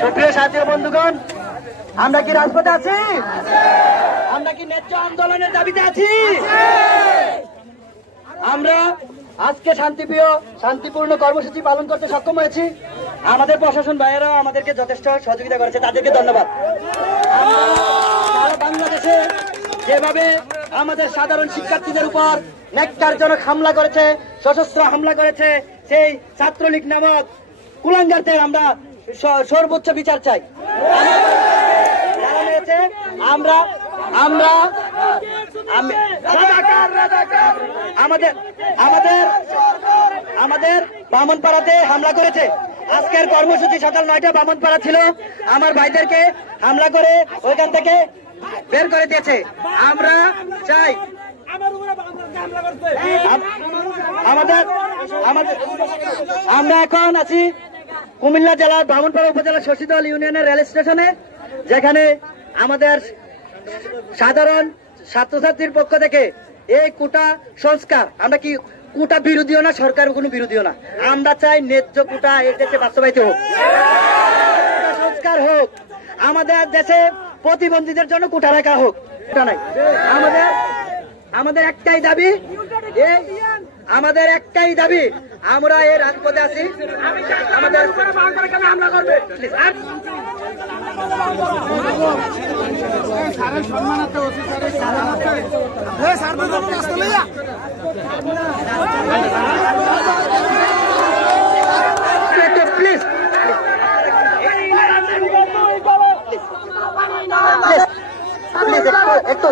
সুপ্রিয় সাথী বন্ধুগণ, আমরা কি রাজপথে আছি? আমরা কি ন্যায্য আন্দোলনের দাবিতে আছি? আমরা আজকে শান্তিপূর্ণ কর্মসূচি পালন করতে সক্ষম হয়েছি। আমাদের প্রশাসন ভাইয়েরাও আমাদেরকে যথেষ্ট সহযোগিতা করেছে, তাদেরকে ধন্যবাদ। সারা বাংলাদেশে যেভাবে আমাদের সাধারণ শিক্ষার্থীদের উপর ন্যাক্কারজনক হামলা করেছে, সশস্ত্র হামলা করেছে, সেই ছাত্রলীগ নামক কুলাঙ্গারদের আমরা সর্বোচ্চ বিচার চাই। আমরা আমরা আমাদের আমাদের বামনপাড়াতে হামলা করেছে। আজকের কর্মসূচি সকাল 9টা বামনপাড়া ছিল, আমার ভাইদেরকে হামলা করে ওইখান থেকে বের করে দিয়েছে। আমরা চাই আমরা এখন আছি কুমিল্লা জেলার বামনপাড়া উপজেলার শশীদল ইউনিয়নের রেল স্টেশনে, যেখানে আমাদের সাধারণ ছাত্রছাত্রীর পক্ষ থেকে এই কোটা সংস্কার, আমরা কি কোটা বিরোধীও না, সরকার কোনো বিরোধীও না, আমরা চাই ন্যায্য কোটা এই দেশে বাস্তবায়িত হোক, সংস্কার হোক। আমাদের দেশে প্রতিবন্ধীদের জন্য কোটা রাখা হোক, কোটা নাই। আমাদের একটাই দাবি, আমরা এই রাজপথে আছি। আমাদের হামলা করবে প্লিজ, একটু